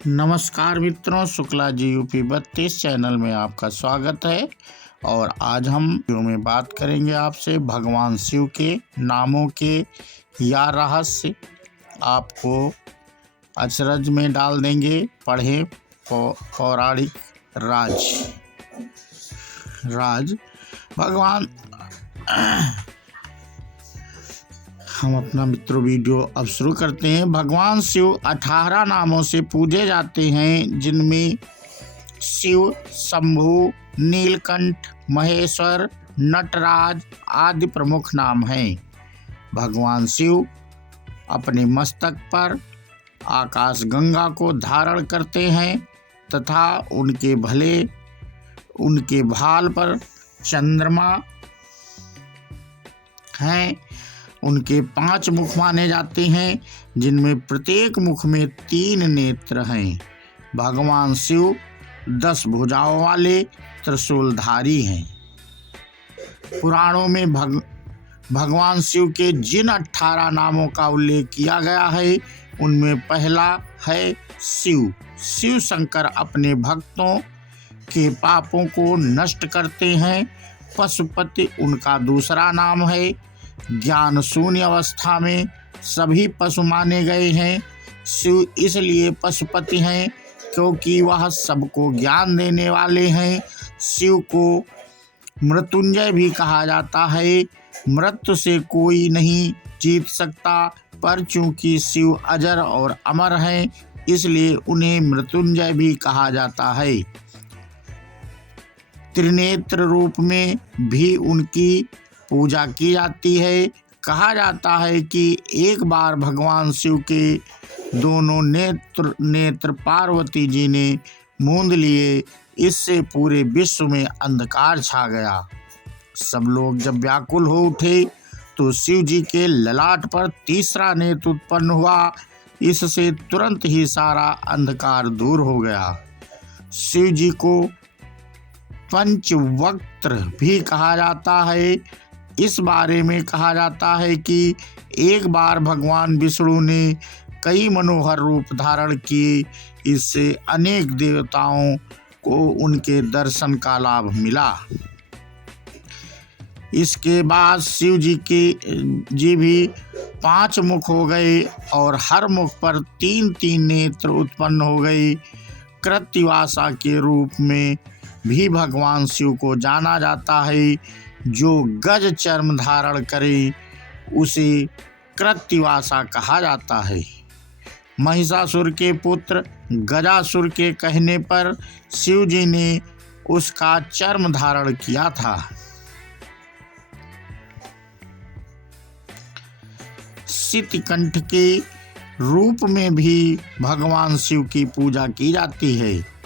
नमस्कार मित्रों, Shukla ji UP 32 channel में आपका स्वागत है। और आज हम वीडियो में बात करेंगे आपसे भगवान शिव के नामों के या रहस्य आपको अचरज में डाल देंगे। पढ़ें पौराणिक राज भगवान। हम अपना मित्रों वीडियो अब शुरू करते हैं। भगवान शिव 18 नामों से पूजे जाते हैं, जिनमें शिव, शंभु, नीलकंठ, महेश्वर, नटराज आदि प्रमुख नाम हैं। भगवान शिव अपने मस्तक पर आकाश गंगा को धारण करते हैं तथा उनके भाल पर चंद्रमा हैं। उनके 5 मुख माने जाते हैं, जिनमें प्रत्येक मुख में 3 नेत्र हैं। भगवान शिव 10 भुजाओं वाले त्रिशूलधारी हैं। पुराणों में भगवान शिव के जिन 18 नामों का उल्लेख किया गया है, उनमें पहला है शिव। शिव शंकर अपने भक्तों के पापों को नष्ट करते हैं। पशुपति उनका दूसरा नाम है। ज्ञान शून्य अवस्था में सभी पशु माने गए हैं। शिव इसलिए पशुपति हैं क्योंकि वह सबको ज्ञान देने वाले हैं। शिव को मृत्युंजय भी कहा जाता है। मृत्यु से कोई नहीं जीत सकता, पर चूंकि शिव अजर और अमर हैं, इसलिए उन्हें मृत्युंजय भी कहा जाता है। त्रिनेत्र रूप में भी उनकी पूजा की जाती है। कहा जाता है कि एक बार भगवान शिव के दोनों नेत्र पार्वती जी ने मूंद लिए। इससे पूरे विश्व में अंधकार छा गया। सब लोग जब व्याकुल हो उठे तो शिव जी के ललाट पर तीसरा नेत्र उत्पन्न हुआ। इससे तुरंत ही सारा अंधकार दूर हो गया। शिव जी को पंचवक्त्र भी कहा जाता है। इस बारे में कहा जाता है कि एक बार भगवान विष्णु ने कई मनोहर रूप धारण किए। इससे अनेक देवताओं को उनके दर्शन का लाभ मिला। इसके बाद शिव जी भी 5 मुख हो गए और हर मुख पर 3-3 नेत्र उत्पन्न हो गए। कृत्तिवासा के रूप में भी भगवान शिव को जाना जाता है। जो गज चर्म धारण करे उसे कृत्तिवासा कहा जाता है। महिषासुर के पुत्र गजासुर के कहने पर शिव जी ने उसका चर्म धारण किया था। शीतकंठ के रूप में भी भगवान शिव की पूजा की जाती है।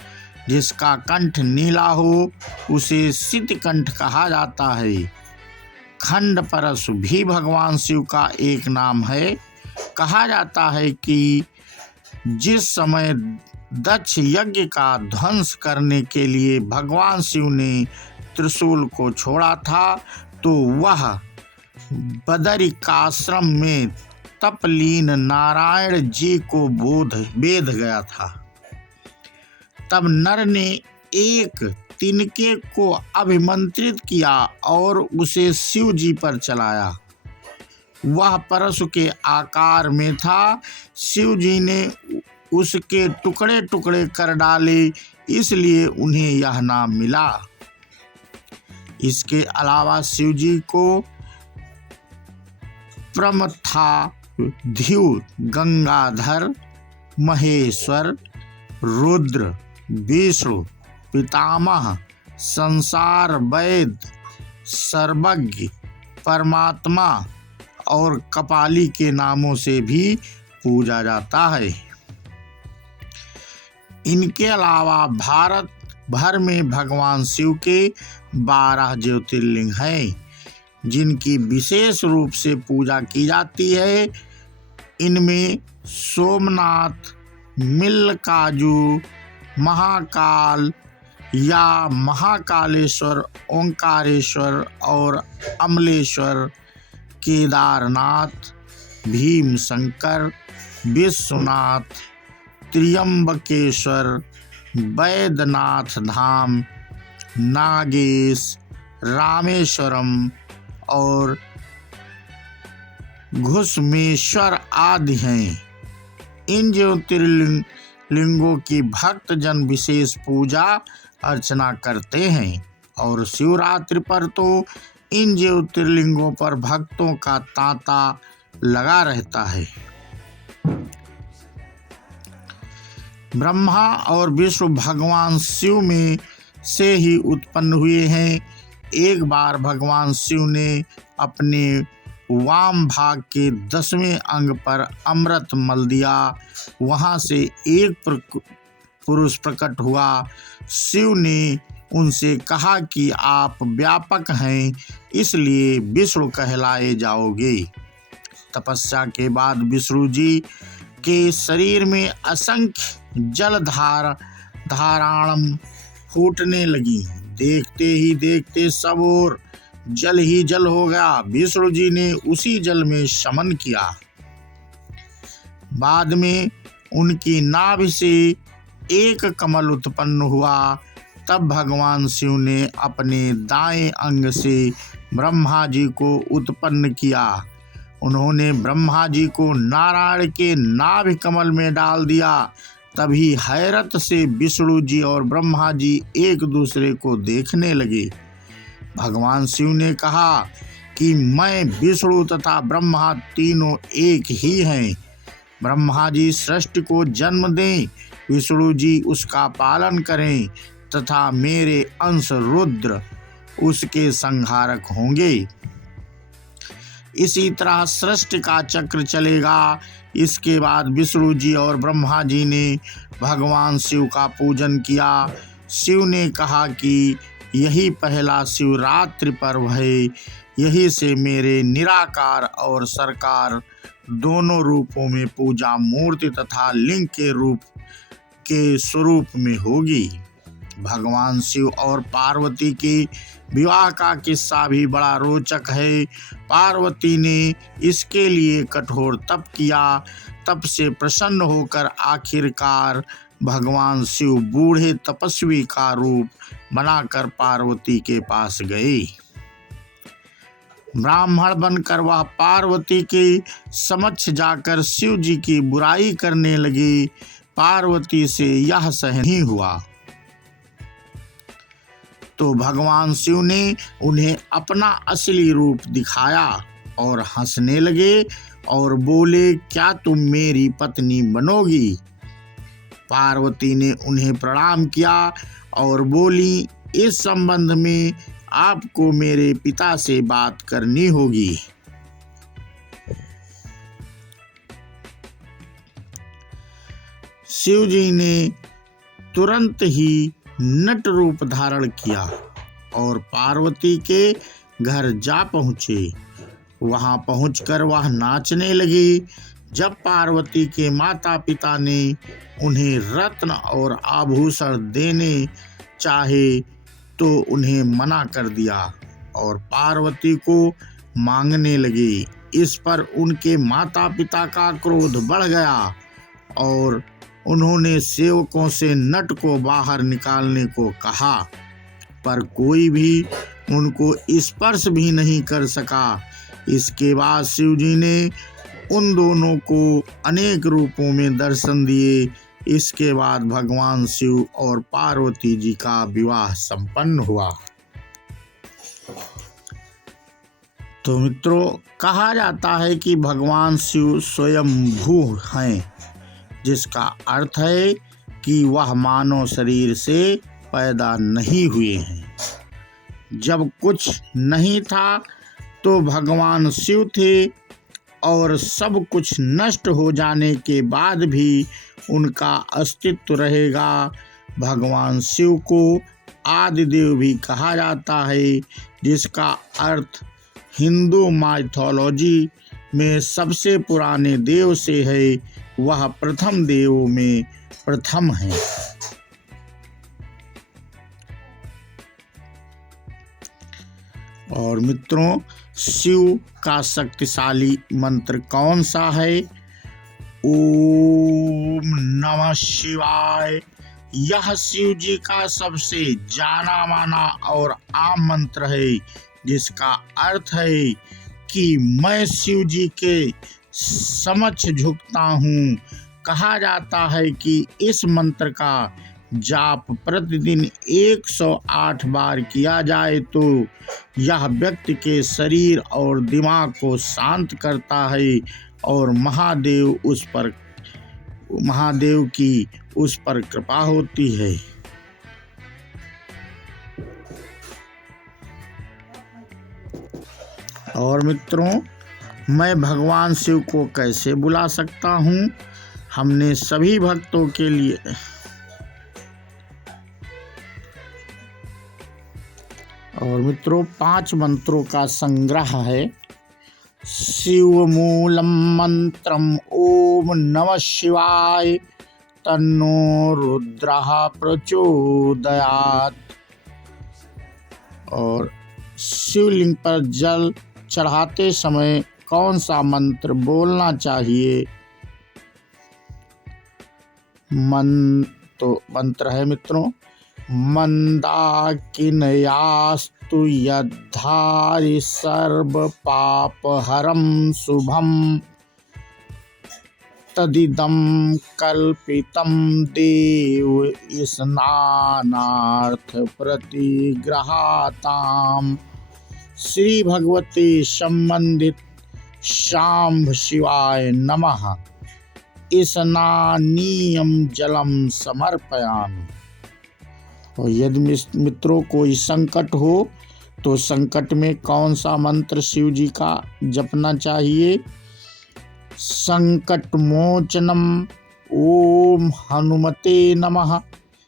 जिसका कंठ नीला हो उसे शीतकंठ कहा जाता है। खंड परशु भी भगवान शिव का एक नाम है। कहा जाता है कि जिस समय दक्ष यज्ञ का ध्वंस करने के लिए भगवान शिव ने त्रिशूल को छोड़ा था, तो वह बदरिकाश्रम में तपलीन नारायण जी को बेध गया था। तब नर ने एक तिनके को अभिमंत्रित किया और उसे शिव जी पर चलाया। वह परशु के आकार में था। शिव जी ने उसके टुकड़े टुकड़े कर डाले, इसलिए उन्हें यह नाम मिला। इसके अलावा शिव जी को प्रमथा, ध्युव, गंगाधर, महेश्वर, रुद्र, विष्णु, पितामह, संसार वैद्य, सर्वज्ञ, परमात्मा और कपाली के नामों से भी पूजा जाता है। इनके अलावा भारत भर में भगवान शिव के 12 ज्योतिर्लिंग हैं, जिनकी विशेष रूप से पूजा की जाती है। इनमें सोमनाथ, मिल्लकाजू, महाकाल या महाकालेश्वर, ओंकारेश्वर और अमलेश्वर, केदारनाथ, भीमशंकर, विश्वनाथ, त्र्यंबकेश्वर, बैद्यनाथ धाम, नागेश, रामेश्वरम और घुसमेश्वर आदि हैं। इन ज्योतिर्लिंगों की भक्त जन विशेष पूजा अर्चना करते हैं और शिवरात्रि पर तो इन ज्योतिर्लिंगों पर भक्तों का तांता लगा रहता है। ब्रह्मा और विष्णु भगवान शिव में से ही उत्पन्न हुए हैं। एक बार भगवान शिव ने अपने वाम भाग के 10वें अंग पर अमृत मल दिया। वहां से एक पुरुष प्रकट हुआ। शिव ने उनसे कहा कि आप व्यापक हैं, इसलिए विष्णु कहलाए जाओगे। तपस्या के बाद विष्णु जी के शरीर में असंख्य धाराणम फूटने लगी। देखते ही देखते सब ओर जल ही जल हो गया। विष्णु जी ने उसी जल में शमन किया। बाद में उनकी नाभि से एक कमल उत्पन्न हुआ। तब भगवान शिव ने अपने दाएं अंग से ब्रह्मा जी को उत्पन्न किया। उन्होंने ब्रह्मा जी को नारायण के नाभि कमल में डाल दिया। तभी हैरत से विष्णु जी और ब्रह्मा जी एक दूसरे को देखने लगे। भगवान शिव ने कहा कि मैं विष्णु तथा ब्रह्मा तीनों एक ही हैं। ब्रह्मा जी सृष्टि को जन्म दें, विष्णु जी उसका पालन करें तथा मेरे अंश रुद्र उसके संहारक होंगे। इसी तरह सृष्टि का चक्र चलेगा। इसके बाद विष्णु जी और ब्रह्मा जी ने भगवान शिव का पूजन किया। शिव ने कहा कि यही पहला शिवरात्रि पर्व है। यही से मेरे निराकार और सरकार दोनों रूपों में पूजा मूर्ति तथा लिंग के स्वरूप में होगी। भगवान शिव और पार्वती के विवाह का किस्सा भी बड़ा रोचक है। पार्वती ने इसके लिए कठोर तप किया। तप से प्रसन्न होकर आखिरकार भगवान शिव बूढ़े तपस्वी का रूप बनाकर पार्वती के पास गए। ब्राह्मण बनकर वह पार्वती के समक्ष जाकर शिव जी की बुराई करने लगे। पार्वती से यह सहन नहीं हुआ तो भगवान शिव ने उन्हें अपना असली रूप दिखाया और हंसने लगे और बोले, क्या तुम मेरी पत्नी बनोगी? पार्वती ने उन्हें प्रणाम किया और बोली, इस संबंध में आपको मेरे पिता से बात करनी होगी। शिव जी ने तुरंत ही नट रूप धारण किया और पार्वती के घर जा पहुँचे। वहां पहुंचकर वह नाचने लगी। जब पार्वती के माता पिता ने उन्हें रत्न और आभूषण देने चाहे तो उन्हें मना कर दिया और पार्वती को मांगने लगे। इस पर उनके माता पिता का क्रोध बढ़ गया और उन्होंने सेवकों से नट को बाहर निकालने को कहा, पर कोई भी उनको स्पर्श भी नहीं कर सका। इसके बाद शिव जी ने उन दोनों को अनेक रूपों में दर्शन दिए। इसके बाद भगवान शिव और पार्वती जी का विवाह संपन्न हुआ। तो मित्रों, कहा जाता है कि भगवान शिव स्वयंभू हैं, जिसका अर्थ है कि वह मानव शरीर से पैदा नहीं हुए हैं। जब कुछ नहीं था तो भगवान शिव थे और सब कुछ नष्ट हो जाने के बाद भी उनका अस्तित्व रहेगा। भगवान शिव को आदिदेव भी कहा जाता है, जिसका अर्थ हिंदू माइथोलॉजी में सबसे पुराने देव से है। वह प्रथम देवों में प्रथम है। और मित्रों, शिव का शक्तिशाली मंत्र कौन सा है? ओम नमः शिवाय। यह शिव जी का सबसे जाना माना और आम मंत्र है, जिसका अर्थ है कि मैं शिव जी के समक्ष झुकता हूँ। कहा जाता है कि इस मंत्र का जाप प्रतिदिन 108 बार किया जाए तो यह व्यक्ति के शरीर और दिमाग को शांत करता है और महादेव की उस पर कृपा होती है। और मित्रों, मैं भगवान शिव को कैसे बुला सकता हूँ? हमने सभी भक्तों के लिए और मित्रों 5 मंत्रों का संग्रह है। शिव मूलम मंत्रम ओम नमः शिवाय, तन्नो रुद्रः प्रचोदयात्। और शिवलिंग पर जल चढ़ाते समय कौन सा मंत्र बोलना चाहिए? मंत्र है मित्रों, मंदाकिनयास्तु यद्धारि सर्व पापहरं शुभम, तदिदं कल्पितं देव स्नानार्थ प्रतिग्रहाताम्। श्री भगवते संबंधित शांभ शिवाय नमः। स्नानीयं जलम समर्पयामि। और यदि मित्रों कोई संकट हो तो संकट में कौन सा मंत्र शिव जी का जपना चाहिए? संकट मोचनम ओम हनुमते नमः।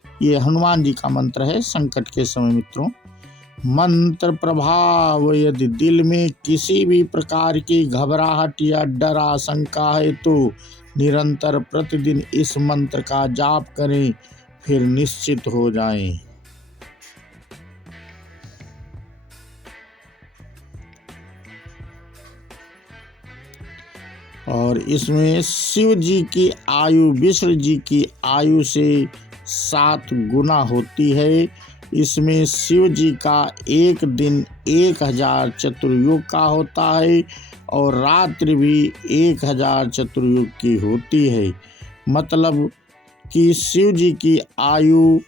ये हनुमान जी का मंत्र है संकट के समय मित्रों। मंत्र प्रभाव, यदि दिल में किसी भी प्रकार की घबराहट या डर आशंका है तो निरंतर प्रतिदिन इस मंत्र का जाप करें, फिर निश्चित हो जाएं। और इसमें शिव जी की आयु विष्णु जी की आयु से 7 गुना होती है। इसमें शिव जी का एक दिन 1000 चतुर्युग का होता है और रात्रि भी 1000 चतुर्युग की होती है। मतलब कि शिव जी की आयु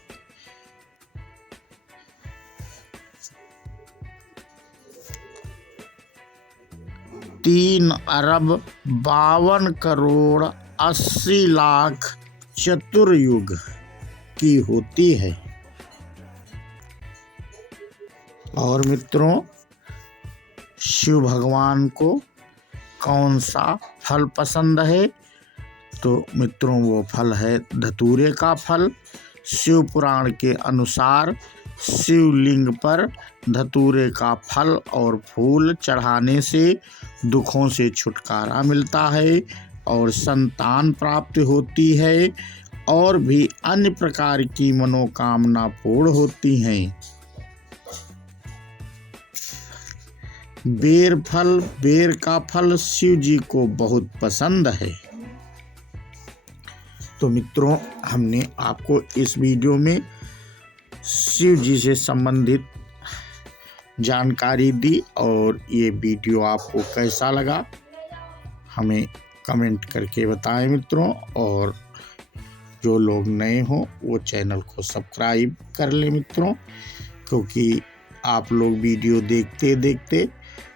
3,52,80,00,000 चतुर्युग की होती है। और मित्रों, शिव भगवान को कौन सा फल पसंद है? तो मित्रों वो फल है धतूरे का फल। शिव पुराण के अनुसार शिवलिंग पर धतूरे का फल और फूल चढ़ाने से दुखों से छुटकारा मिलता है और संतान प्राप्ति होती है और भी अन्य प्रकार की मनोकामना पूर्ण होती हैं। बेर का फल शिव जी को बहुत पसंद है। तो मित्रों, हमने आपको इस वीडियो में शिव जी से संबंधित जानकारी दी और ये वीडियो आपको कैसा लगा हमें कमेंट करके बताएं मित्रों। और जो लोग नए हों वो चैनल को सब्सक्राइब कर लें मित्रों, क्योंकि आप लोग वीडियो देखते देखते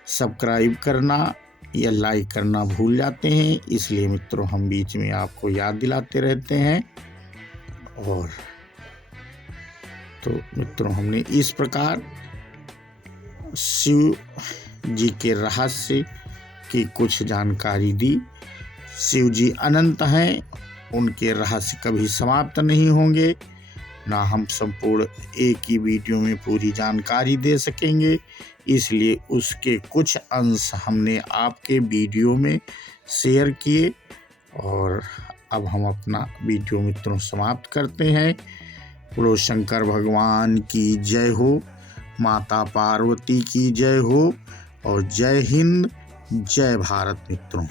सब्सक्राइब करना या लाइक करना भूल जाते हैं। इसलिए मित्रों हम बीच में आपको याद दिलाते रहते हैं। और तो मित्रों हमने इस प्रकार शिव जी के रहस्य की कुछ जानकारी दी। शिव जी अनंत हैं, उनके रहस्य कभी समाप्त नहीं होंगे, ना हम संपूर्ण एक ही वीडियो में पूरी जानकारी दे सकेंगे। इसलिए उसके कुछ अंश हमने आपके वीडियो में शेयर किए। और अब हम अपना वीडियो मित्रों समाप्त करते हैं। बोलो शंकर भगवान की जय हो, माता पार्वती की जय हो और जय हिंद, जय भारत मित्रों।